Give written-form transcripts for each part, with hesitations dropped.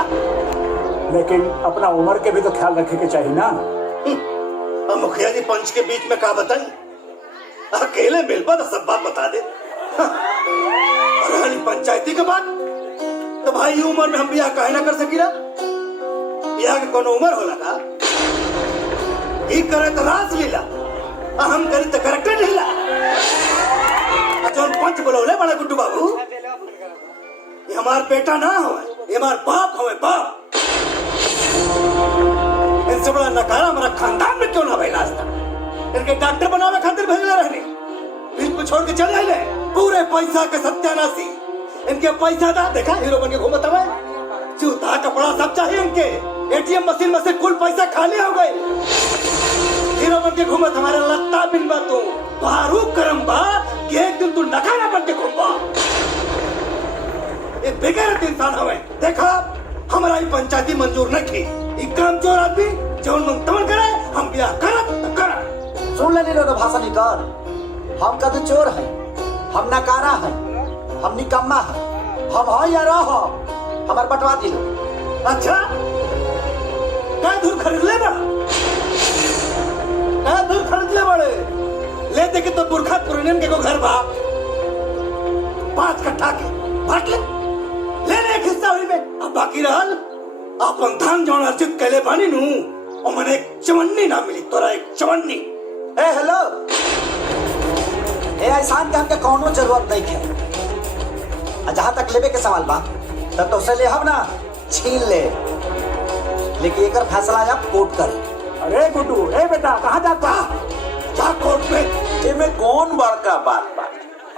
बोला। लेकिन अपना उम्र के भी तो ख्याल रखे के चाहिए ना। मुखिया जी पंच के बीच में का बताई, अकेले मिलबा तो सब बात बता दे। और पंचायती के बाद तो भाई उम्र में हम बियाह काहे ना कर सकी ना। बियाह के कोनो उम्र होला का? ई करे तो रासलीला, हम करी तो करेक्टर ढीला। जौन पंच बोलौले बड़ा गुड्डू बाबू, ये हमार बेटा ना हो, ये हमार बाप हो, बाप। इनसे बड़ा नकारा हमारा खानदान में क्यों ना भइला आज तक। इनके डॉक्टर बनावे खातिर भेजले रहने, बीच में छोड़ के चले आइले। पूरे पैसा के सत्यानाशी, इनके पैसा दा देखा हीरो बन के घूमत हवे। जूता कपड़ा सब चाहिए इनके, एटीएम मशीन में से कुल पैसा खाली हो गए। हीरो बन के घूमत हमारे लत्ता बिन बा तू बारूक करम बा कि एक दिन तू नकारा बन के घूमबा। ये बेगैरत इंसान हवे। देखा हमारा ही पंचायती मंजूर नहीं की। एक काम चोर आदमी जौन मन तमन करे, हम बियाह करत त करत। सुन ले लो भाषा निकाल। हम कद चोर है, हम नकारा है, हम निकम्मा है, हम है या रह हमार बटवा दिलो। अच्छा क्या दूर खरीद ले बड़ा, क्या दूर खरीद ले बड़े। ले दे के तो बुरखा पुरनियन के को घर बा 5 कट्ठा के बांट ले एक हिस्सा हुई में। अब बाकी रहल अपन धान जौन अर्जित कैले बानी नू, और मने एक चवन्नी ना मिली तोरा, एक चवन्नी। ए हेलो, ए एहसान के हमके कौनो जरूरत नहीं है। जहाँ तक लेवे के सवाल बा तब तो ले हम ना छीन ले, लेकिन एक फैसला आप कोर्ट करे। अरे गुड्डू, ए बेटा कहाँ जाता? जा कोर्ट में। इनमें कौन बड़का बात बा?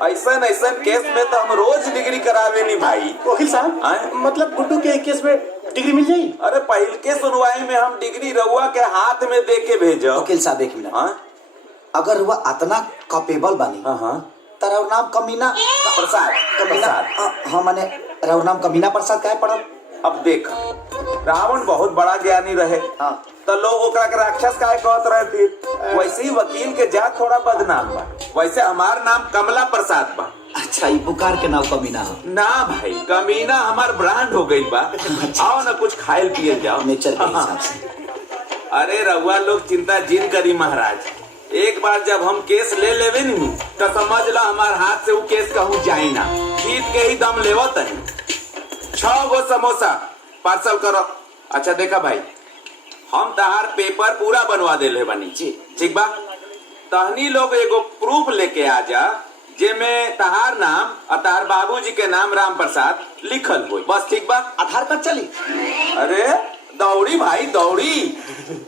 ऐसा केस में तो हम रोज डिग्री करावे नहीं भाई। वकील साहब, मतलब गुड्डू के केस में डिग्री मिल जाई? अरे पहल के सुनवाई में हम डिग्री रउआ के हाथ में दे के भेजो। वकील साहब एक मिनट, अगर वह इतना कैपेबल बनी तो नाम कमीना प्रसाद, कमीना। हाँ माने राउर नाम कमीना प्रसाद काहे पड़ल? अब देख, रावण बहुत बड़ा ज्ञानी रहे, तो लोग ओकरा के राक्षस काहे कहत रहे। फिर वैसे ही वकील के जात थोड़ा बदनाम बा। वैसे हमार नाम कमला प्रसाद बा। अच्छा, ये पुकार के नाम कमीना है ना भाई, कमीना हमार ब्रांड हो गई बा। आओ ना कुछ खाए पिए जाओ नेचर के हिसाब से। अरे रउआ लोग चिंता जिन करी महाराज। एक बार जब हम केस ले लेवे नी तो समझ ला हमार हाथ से वो केस कहूँ जाए ना। जीत के ही दम लेवो तनी। 6 गो समोसा पार्सल करो। अच्छा देखा भाई, हम तहार पेपर पूरा बनवा देले बनी। ठीक बा, तहनी लोग एगो प्रूफ लेके आ जा जेमे तहार नाम और तहार बाबूजी के नाम राम प्रसाद लिखल हो। बस ठीक बा। आधार कार्ड चली? अरे दौड़ी भाई दौड़ी,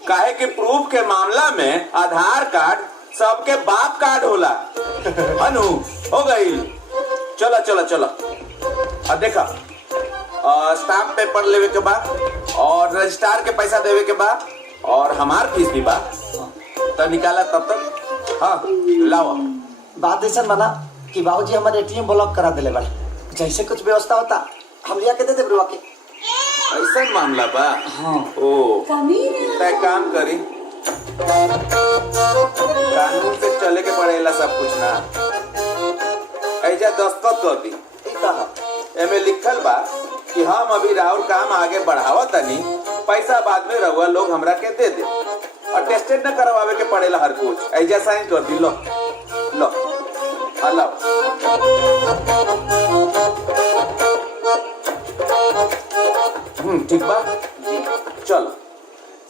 काहे के प्रूफ के मामला में आधार कार्ड सबके बाप कार्ड होला। अनु हो गई। चलो चलो चलो। अब देखा, स्टाम्प पेपर लेवे के बाद और रजिस्ट्रार के पैसा देवे के बाद और हमार फीस भी बा, तो निकाला तब तक। हाँ लाओ। बात ऐसा बना कि बाबूजी हमारे एटीएम ब्लॉक करा दिले बड़े, जैसे कुछ व्यवस्था होता हम लिया के दे दे बुआ के। ऐसा मामला बा? हाँ। ओ तय काम करी, कानून से चले के पड़ेला सब कुछ ना। ऐजा दस्तखत कर दी। एमे लिखल बा कि हम अभी राउर काम आगे बढ़ावा तनी, पैसा बाद में रउआ लोग हमरा के दे दे, और टेस्टेड न करवावे के पड़ेला हर कुछ। ऐजा साइन कर दी। लो लो लो। ठीक बा जी, चलो।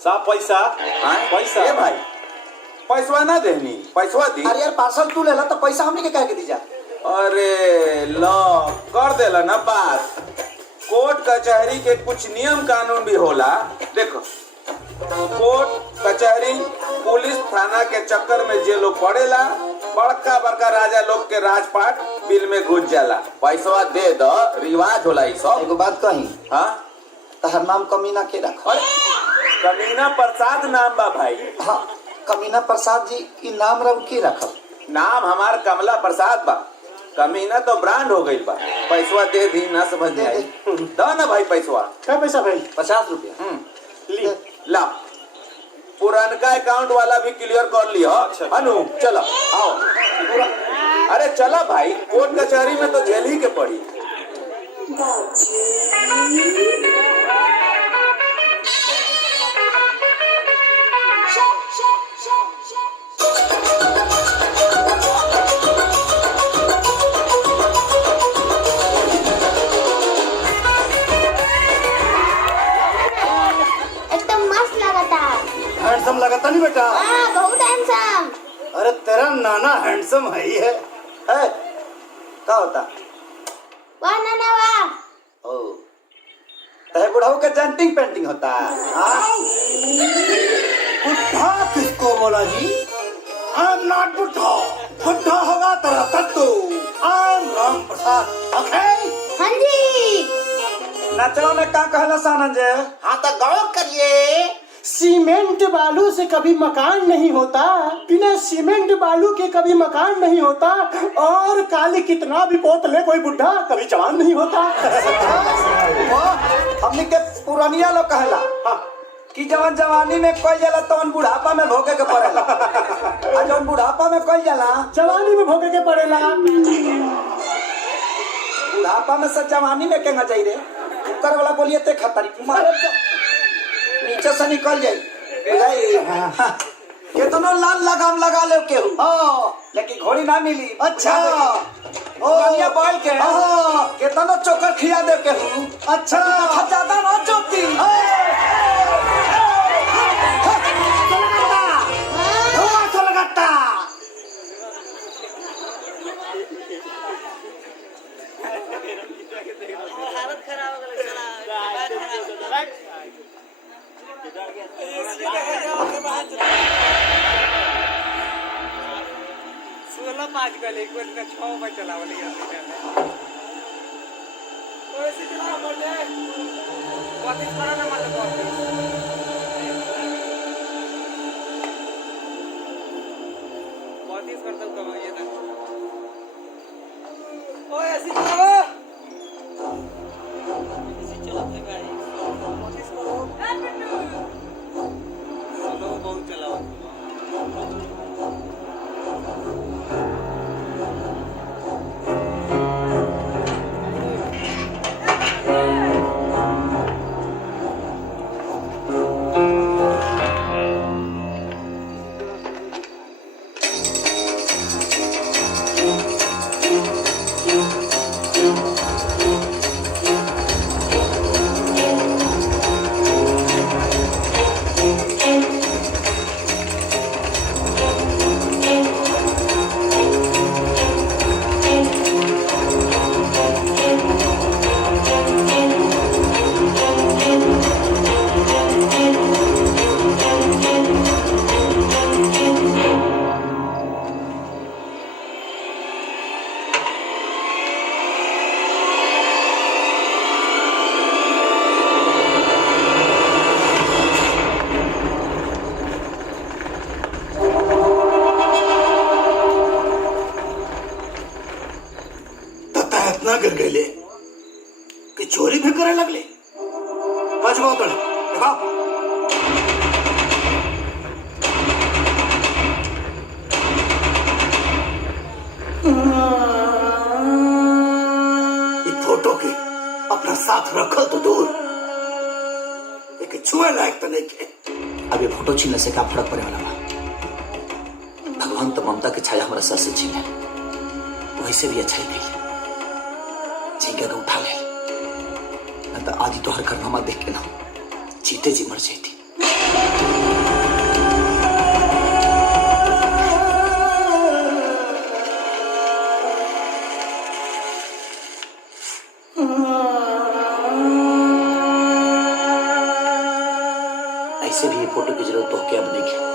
साहब पैसा पैसा। ए भाई पैसवा ना देनी, पैसवा दी। अरे यार पार्सल तू ले ला तो पैसा हमने के कह के दी जा। अरे लो कर देला ना बात। कोर्ट कचहरी के कुछ नियम कानून भी होला। देखो, कोर्ट कचहरी पुलिस थाना के चक्कर में जे लोग पड़ेला, बड़का बड़का राजा लोग के राजपाट बिल में घुस जाला। पैसवा दे दो, रिवाज होला ई सब। एगो बात कही, हाँ तहर नाम कमीना के रख। अरे कमीना प्रसाद नाम बा भाई। हाँ, कमीना प्रसाद जी की नाम रव की रखल? नाम हमार कमला प्रसाद बा, कमीना तो ब्रांड हो गई बा। पैसवा दे दी ना समझ में आई। दो ना भाई पैसवा। क्या पैसा भाई? 50 रुपया। ली ला। पुरानका अकाउंट वाला भी क्लियर कर लियो। अनु चलो आओ। अरे चला भाई, कोर्ट कचहरी में तो जेल ही के पड़ी। रानी बेटा। हाँ बहुत हैंडसम। अरे तेरा नाना हैंडसम है ही है। क्या होता? वाह नाना वाह। ओ तय बुढ़ाऊ का जंटिंग पेंटिंग होता है। हाँ? बुढ़ा किसको बोला जी? आई एम नॉट बुढ़ा। बुढ़ा होगा तेरा कद्दू। I am Ram Prasad. Okay? हाँ जी। नचो में का कहला सानंद जे? हाँ तो गौर करिए, सीमेंट बालू से कभी मकान नहीं होता, बिना सीमेंट बालू के कभी मकान नहीं होता, और काली कितना भी पोत ले कोई बुढ़ा कभी जवान नहीं होता। हमने के पुरानिया लोग कहला कि जवान जवानी में कोई जाला तो बुढ़ापा में भोगे के पड़ेला, और जब बुढ़ापा में कोई जाला जवानी में भोगे के पड़ेला। बुढ़ापा में सब जवानी में केना जाई रे? ऊपर वाला बोलिए ते खतरी मारे नीचे से निकल जाई। कितनो लाल लगाम लगा ले केहू, लेकिन घोड़ी ना मिली। अच्छा। बढ़िया बैल के कितनो चोकर खिया दे केहू। अच्छा। ज्यादा ना चोती। इतना गिर गए कि चोरी भी करे लगले। मजबूत देखो फोटो के अपना साथ रखो तो दूर, लेकिन छुए लायक तो नहीं के। अब ये फोटो छीनने से क्या फर्क पड़े वाला बा? भगवान तो ममता के छाया हमारा सर से छीन ले, वैसे भी अच्छा ही कही झींगा को उठा ले, न तो आदि तो हर करनामा देख के ना जीते जी मर जाती। ऐसे भी ये फोटो की जरूरत तो क्या अब नहीं है।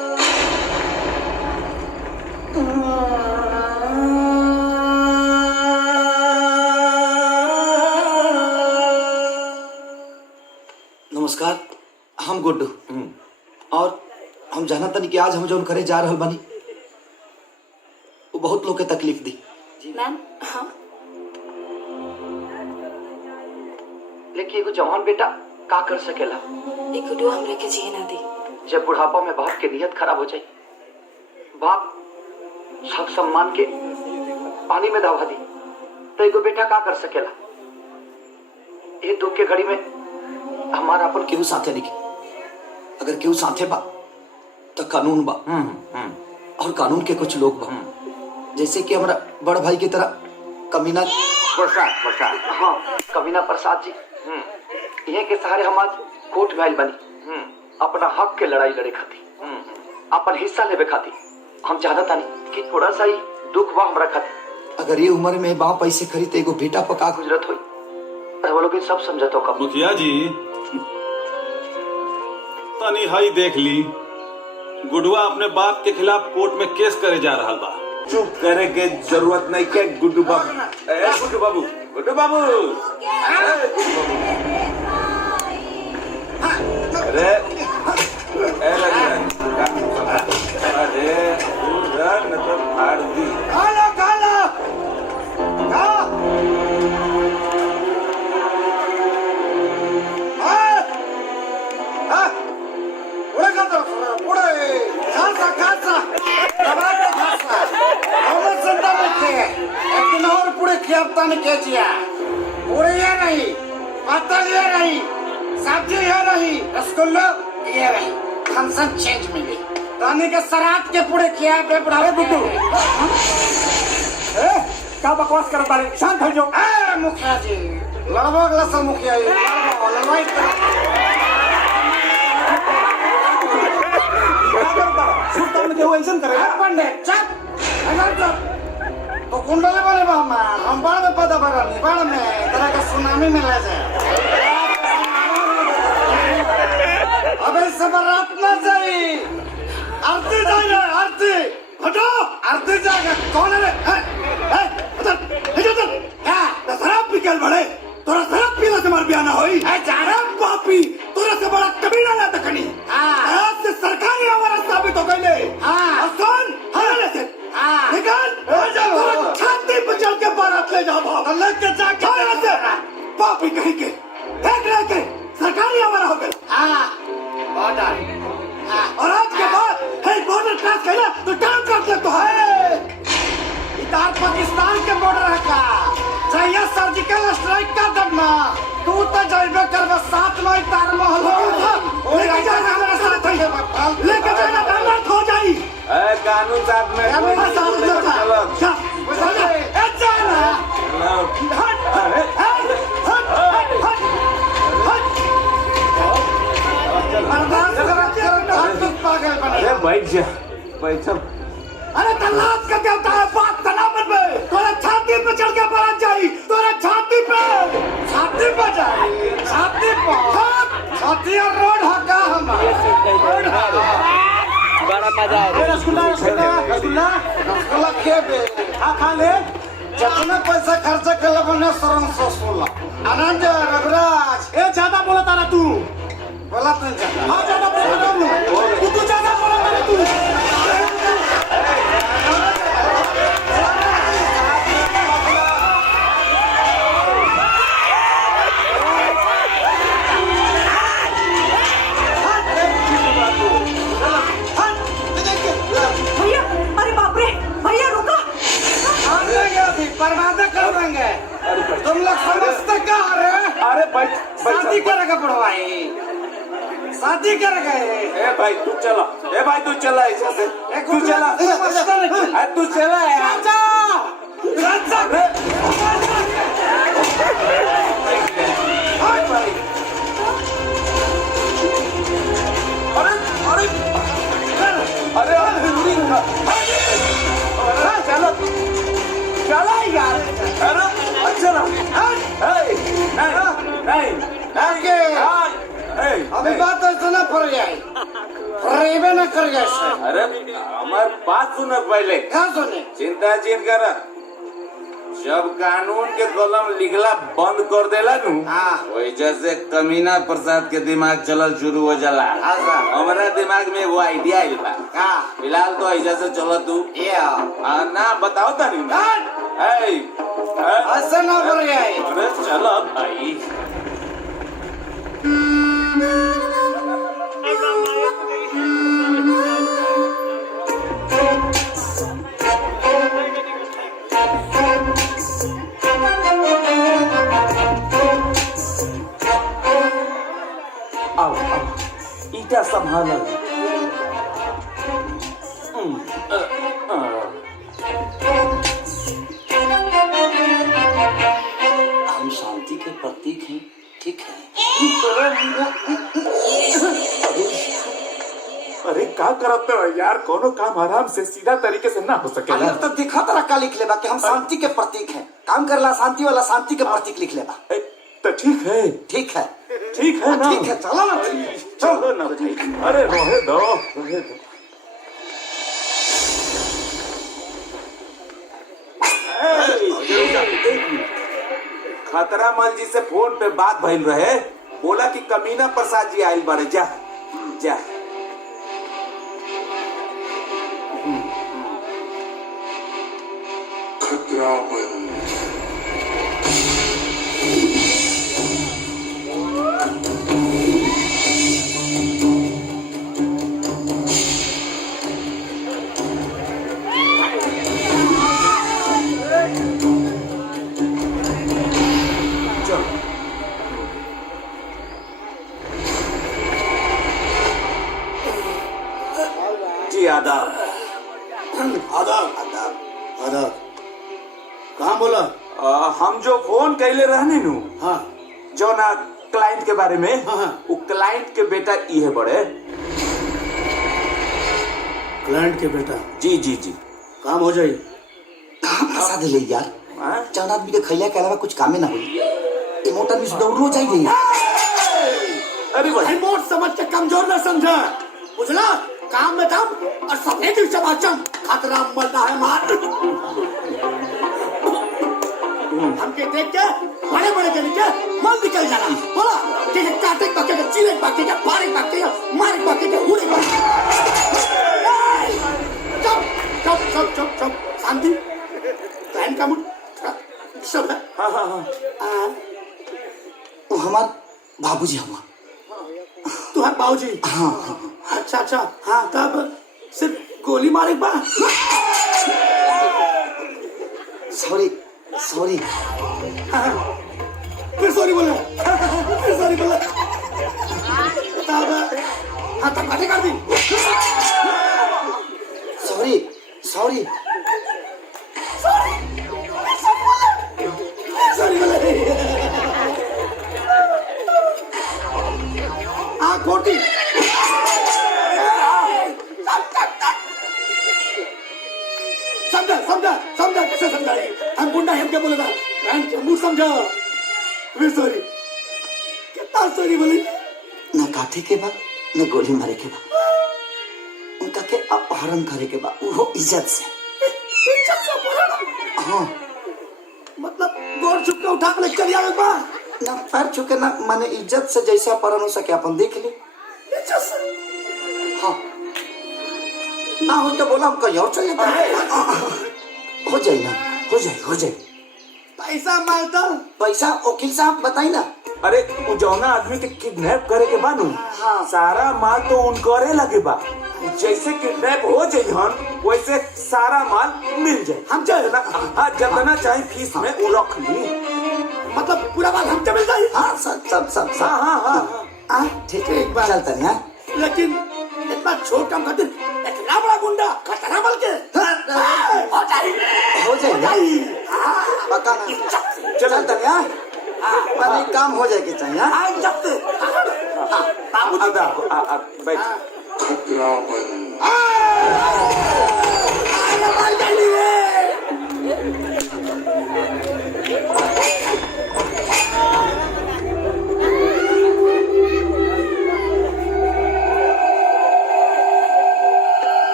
नमस्कार, हम गुड्डू और हम जाना तनी कि आज हम जो करे जा रहल बानी वो बहुत लोग के तकलीफ दी। मैम हाँ, लेकिन एगो जवान बेटा का कर सकेला? एक गुड्डू हमरे के जिए ना दी। जब बुढ़ापा में बाप के नियत खराब हो जाए, बाप सब सम्मान के पानी में दबा दी, तो एगो बेटा का कर सकेला? ये दुख के घड़ी में हमारा अपन केहू साथे नहीं, अगर केहू साथे बा तो कानून बा, और कानून के कुछ लोग बा, जैसे कि हमारा बड़ भाई की तरह कमीना प्रसाद, हाँ कमीना प्रसाद जी, ये के सहारे हम आज कोर्ट में आइल बनी अपना हक के लड़ाई लड़े खाती। अपन हिस्सा लेवे खाती हम चाहता नहीं कि थोड़ा सा ही दुख बा हमरा खाती। अगर ये उम्र में बाप पैसे खरीदे एगो बेटा पका गुजरत हुई तो वो लोग सब समझत हो कब। मुखिया जी तनी हाई देख ली, गुडुआ अपने बाप के खिलाफ कोर्ट में केस करे जा रहा बा। चुप करे के जरूरत नहीं के गुड्डू बाबू। गुड्डू बाबू, गुड्डू बाबू, अरे अरे न तो फाड़ दी। काला काला पुढे करतो पुढे खासा खासा दबाके खासा हम संता बैठे एक दिन और पुढे खियापता ने के जिया पूरे ये नहीं पत्तल ये नहीं सब्जी ये नहीं रसगुल्ला ये नहीं फंक्शन चेंज मिली रानी के शराब के पूरे खिया पे बुढ़ावे बुड्ढू क्या बकवास कर रहा है? शांत हो जाओ। मुखिया जी लड़वा अगला सा मुखिया जी लड़वाई पंडित चुप तो कुंडले वाले बाबा हम बाढ़ में पता पड़ा नहीं बाढ़ में तरह का सुनामी में ले जाए अब इससे बारात ना जाए आरती जाएगा आरती हटो आरती जाएगा कौन है शराब पिकल बड़े तोरा शराब पीला से मार बियाना होई शराब पापी तोरा से बड़ा कबीला ना तकनी आज से सरकारी हमारा साबित हो गईले सुन हमारे से निकाल तोरा छाती पे चल के बारात ले जाओ लेके जा से पापी कहीं के देख रहे के सरकारी हमारा हो गए और आज के बाद है बॉर्डर क्रॉस किया तो टाइम काट ले तो है इधर पाकिस्तान के बॉर्डर है का चाहिए सर्जिकल स्ट्राइक का दबना तू तो जाइबे कर बस साथ में तार महल लेके जाना मेरे साथ है लेके जाना बर्बाद हो जाई ए कानून साहब में मेरे साथ ले जा चल ए जाना हट बर्दाश्त कर पागल बने अरे बैठ जा बैठ जा। अरे तलाश का क्या होता है बात तला मत बे तोरा छाती पे चढ़ के बारात जाई तोरा छाती पे जाई छाती पे छाती और रोड हका हमारा बड़ा मजा आया। रसगुल्ला रसगुल्ला रसगुल्ला रसगुल्ला खेबे खा ले। जितना पैसा खर्चा कर बने सरन रसगुल्ला आनंद रघुराज ए ज्यादा बोला तारा तू। बोला तू हाँ ज्यादा बोला तू ज्यादा बोला तारा तू। भैया अरे बाप रे भैया रुको। बर्बाद कर देंगे तुम लोग समझते क्या अरे बैठ शादी करेगा पढ़वाई शादी करेगा ए भाई तू चला ए भाई तू चला ऐसे से तू चला तू चला चलो चला यार चला नहीं अभी बात सुना पड़ जाए फ्रेबे न कर गए अरे हमारे बात सुनो पहले क्या सुने चिंता चिन कर जब कानून के कलम लिखला बंद कर देला नु वैसे से कमीना प्रसाद के दिमाग चलल शुरू हो जाला। हमारा दिमाग में वो आइडिया आइल बा फिलहाल तो ऐसा से चलो तू ना बताओ तानी ऐसा ना कर जाए अरे चलो भाई ईटा संभाल हम शांति के प्रतीक हैं ठीक है। अरे का करते हो यार, कोनो काम आराम से सीधा तरीके से ना हो सकेला। तो दिखा तरह का लिख लेबा कि हम शांति के प्रतीक हैं, काम करला शांति वाला शांति के प्रतीक लिख लेबा। तो ठीक है ठीक है ना, ठीक है, चलो ना, चलो ना भाई। अरे रोहे दो। खतरा मल जी से फोन पे बात भइल रहे, बोला कि कमीना प्रसाद जी आइल बारे, जा जा। जी आदाब। आदाब आदाब। कहाँ बोला? हम जो फोन कैले रहने नु, हाँ जो ना क्लाइंट के बारे में, हाँ। वो क्लाइंट के बेटा ये बड़े। क्लाइंट के बेटा? जी जी जी। काम हो जाए। कहाँ फंसा दिले यार, हाँ? जौन आदमी के खैला के अलावा कुछ कामे ना हुई, ये मोटा आदमी से दौड़ो चाहिए। अरे भाई रिमोट समझ के कमजोर न समझा, बुझला? काम में दम और सफेद चमाचम, खतरा मरना है मार। हमके देख के बड़े बड़े के नीचे मन निकल जाना। बोला कि काटे पके के, चीरे पके के, फाड़े पके के, मारे पके के, उड़े पके। चुप शांति। क्लाइंट का मूड सब है। हाँ। वो हमार बाबूजी हमार। तू है बाबूजी? हाँ। अच्छा हाँ, तब सिर्फ गोली मारे बा। सॉरी फिर सॉरी बोला। तब हाँ, तब बातें कर दी। सॉरी बोले। खोटी। समझा कैसे समझा? हम गुंडा हम क्या बोलेगा? मुंह समझा। फिर सॉरी। कितना सॉरी बोली? न काटे के बाद न गोली मारे के बाद, उनका के अपहरण करे के बाद, वो इज्जत से अपहरण? हाँ। मतलब गोर छुप के उठा के चल आवे बा? ना पैर छुके ना, माने इज्जत से जैसा अपहरण हो सके अपन देख ली। इज्जत से? हाँ। ना हो तो बोला हम कहीं और चले जाते। हो जाए। पैसा मांगता? पैसा वकील साहब बताई ना। अरे वो जौना आदमी के किडनैप करे के बानू, हाँ। सारा माल तो उनकरे लगे बा। जैसे किडनैप हो जाइहन वैसे सारा माल मिल जाए। हम चल ना? हाँ, जितना चाहे फीस में वो रख ली। मतलब पूरा माल हमसे मिल जाए? हाँ सब। हाँ। ठीक है, एक बार चलता है। लेकिन इतना छोट काम खातिर इतना बड़ा गुंडा खतरा बल के हो जाएगा। पता नहीं चलता है। माने काम हो जाएगी चाहिए। बाबू बैठ।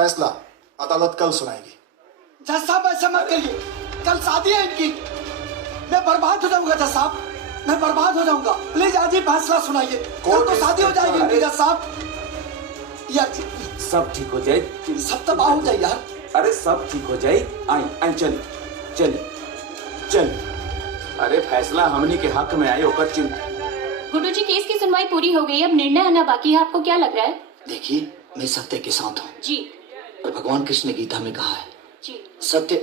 फैसला अदालत कल सुनाएगी। जज साहब ऐसा मत करिए, कल शादी है इनकी, मैं बर्बाद हो जाऊंगा जज साहब, मैं बर्बाद हो जाऊंगा। प्लीज आज ही फैसला सुनाइए, कल तो शादी हो जाएगी इनकी जज साहब। यार सब ठीक हो जाए, सब तबाह हो जाए यार। अरे सब ठीक हो जाए। आई आई चल चल चल। अरे फैसला हमनी के हक में आए ओकर चिंता। गुड्डू जी, केस की सुनवाई पूरी हो गई, अब निर्णय आना बाकी है, आपको क्या लग रहा है? देखिए, मैं सत्य के साथ हूँ जी। और भगवान कृष्ण ने गीता में कहा है जी। सत्य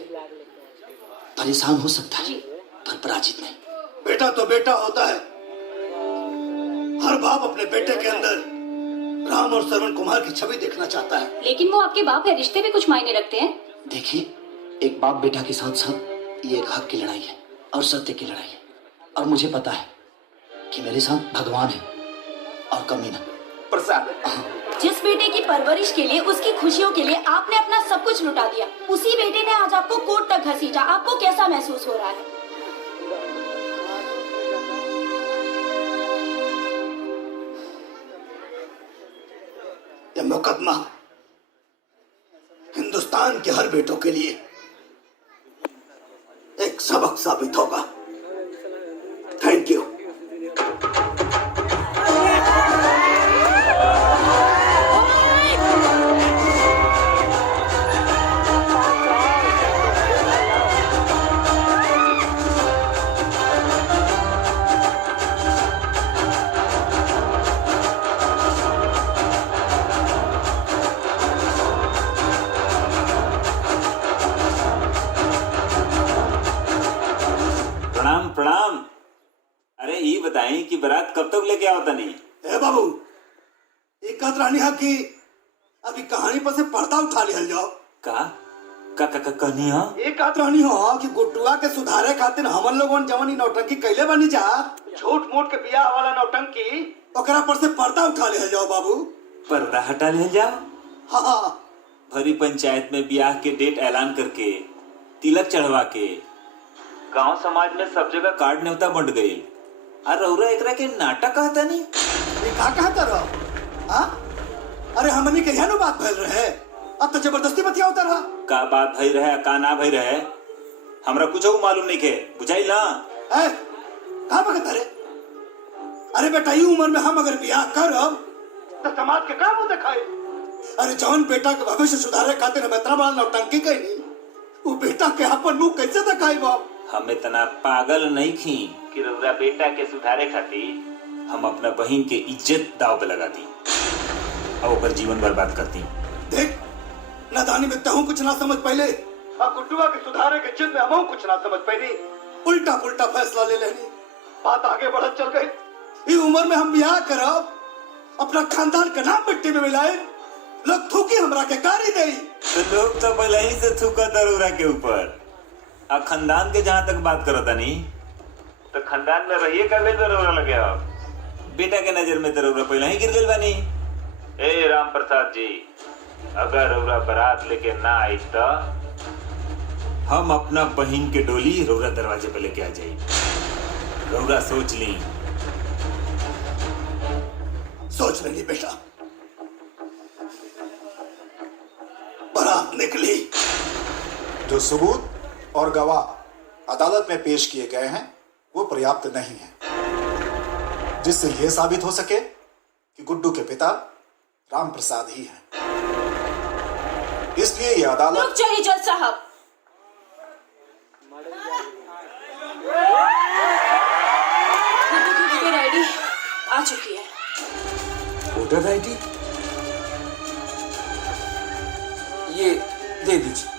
परेशान हो सकता है जी। पर पराजित नहीं। बेटा तो बेटा होता है, हर बाप अपने बेटे के अंदर राम और श्रवण कुमार की छवि देखना चाहता है। लेकिन वो आपके बाप है, रिश्ते भी कुछ मायने रखते हैं। देखिए, एक बाप बेटा के साथ साथ ये एक हक की लड़ाई है और सत्य की लड़ाई है, और मुझे पता है कि मेरे साथ भगवान है और कमी ना। प्रसाद, जिस बेटे की परवरिश के लिए, उसकी खुशियों के लिए आपने अपना सब कुछ लुटा दिया, उसी बेटे ने आज आपको कोर्ट तक घसीटा। आपको कैसा महसूस हो रहा है? यह मुकदमा हिंदुस्तान के हर बेटों के लिए एक सबक साबित होगा। Thank you. प्रणाम प्रणाम। अरे ये बताएं कि बारात कब तक लेके आओ तनी? ए बाबू, एक बात रानी है कि अभी कहानी पर से पर्दा उठा लिया जाओ। कहनी हो? एक बात रानी हो कि गुड्डुआ के सुधारे खातिर हमन लोगन जवानी नौटंकी कैले बनी जा, झूठ मूठ के बियाह वाला नौटंकी, ओकरा पर से पर्दा उठा लिया जाओ बाबू। पर्दा हटा ले जाओ। हाँ हाँ, भरी पंचायत में ब्याह के डेट ऐलान करके, तिलक चढ़वा के, गांव समाज में सब जगह कार्ड न्योता बंट गई। और रौरा एकरा के नाटक कहता नहीं? ये का कहता रहो? हाँ? अरे हमनी के यहाँ बात भैल रहे, अब तो जबरदस्ती बतिया उतर रहा। का बात भई रहे, का ना भई रहे, हमरा कुछ मालूम नहीं के, बुझाई ना? कहा बकता रे? अरे बेटा, ये उम्र में हम अगर ब्याह करब तो समाज के काम हो दिखाए। अरे जौन बेटा के भविष्य सुधारे खातिर हम इतना बड़ा नौटंकी कही, वो बेटा के अपन मुंह कैसे दिखाई बाप? हम इतना पागल नहीं थी कि रौरा बेटा के सुधारे खातिर हम अपना बहन के इज्जत दाव पे लगा दी और ओकर जीवन बर्बाद करती। देख, नादानी में तहु कुछ ना समझ पहले, अब गुड्डुआ के सुधारे के जिद में हम कुछ ना समझ पहले, उल्टा पुल्टा फैसला ले लेनी, बात आगे बढ़त चल गई। इस उम्र में हम ब्याह करब, अपना खानदान का नाम मिट्टी में मिलाए, लोग थूकी हमरा के कारी दे। तो लोग तो पहले ही से थूका रौरा के ऊपर। आ खानदान के जहाँ तक बात करता नहीं, तो खानदान में रहिए कर ले तो रौरा लगे आप। बेटा के नजर में तो रौरा पहले ही गिर गई बानी। ए राम प्रसाद जी, अगर रौरा बारात लेके ना आई तो हम अपना बहन के डोली रौरा दरवाजे पे लेके आ जाई। रौरा सोच ली। सोच लेंगे बेटा। बारात निकली। जो सबूत और गवाह अदालत में पेश किए गए हैं वो पर्याप्त नहीं है, जिससे यह साबित हो सके कि गुड्डू के पिता राम प्रसाद ही हैं। इसलिए यह अदालत। रुक जाइए जज साहब। गुड्डू की वोटर आईडी आ चुकी है। वोटर आईडी ये दे दीजिए।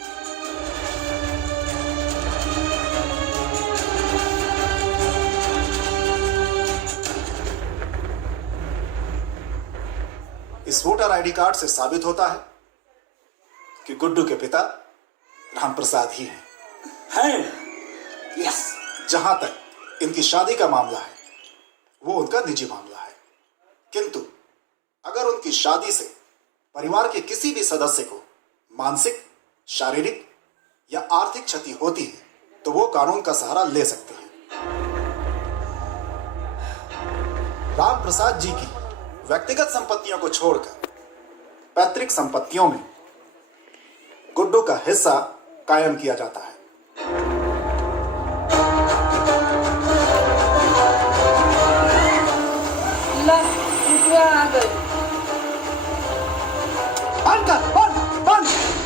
इस वोटर आईडी कार्ड से साबित होता है कि गुड्डू के पिता राम प्रसाद ही हैं। यस। जहां तक इनकी शादी का मामला है वो उनका निजी मामला है, किंतु अगर उनकी शादी से परिवार के किसी भी सदस्य को मानसिक, शारीरिक या आर्थिक क्षति होती है तो वो कानून का सहारा ले सकते हैं। राम प्रसाद जी की व्यक्तिगत संपत्तियों को छोड़कर पैतृक संपत्तियों में का हिस्सा कायम किया जाता है। बंद कर,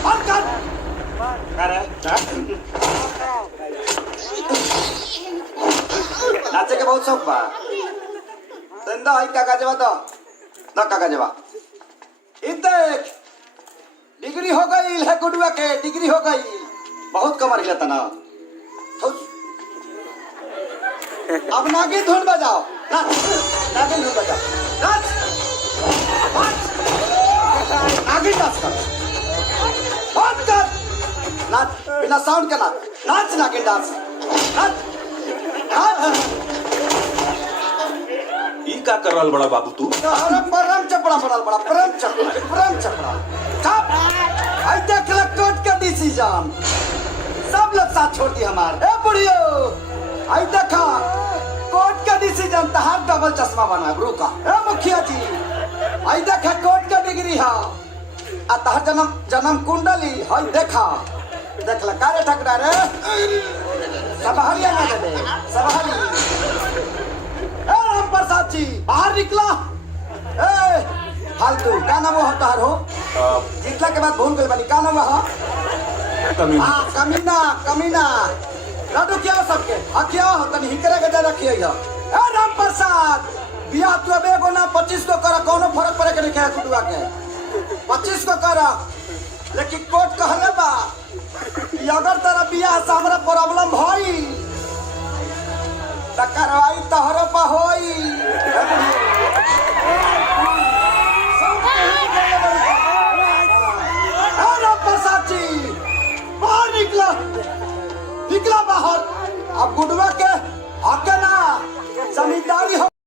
बंद कर। नाचे के बहुत शौक बा। संदा आई कागजवा तो ना कागजवा। देख डिग्री हो गई है गुडुआ के, डिग्री हो गई। बहुत कमर हिलता ना। अब नागिन धुन बजाओ, नागिन धुन बजाओ, नाच नागिन डांस कर, बंद कर, नाच बिना साउंड के नाच, नाच नागिन डांस, नाच नाच। ई का कर रहल बड़ा बाबू तू? अरे परम चपड़ा पड़ल बड़ा, परम चपड़ा चप। आई देख ले कोर्ट का डिसीजन, सब लोग साथ छोड़ दी हमार। ए बुढ़ियो आई देखा कोर्ट का डिसीजन, तहार डबल चश्मा बना है ब्रू का। ए मुखिया जी आई देखा कोर्ट का डिग्री है, आ तहार जन्म कुंडली हई देखा। देख ले कारे ठकरा रे, सब हरिया ना दे, सब हरी। राम प्रसाद जी बाहर निकला। ए फालतू का नाम हो तहार हो? जितला के बाद भूल गए बनी का नाम हो? कमीना लाडू क्या हो सबके? क्या हो तनी हिकरा के दे रखिए। ए राम प्रसाद बियाह तू अब एगो ना 25 को करा, कोनो फर्क पड़े के नहीं क्या कुटुआ के? 25 को करा, लेकिन कोर्ट कहले बा अगर तेरा बियाह से हमरा प्रॉब्लम भई त कार्रवाई तोहरो पर होई।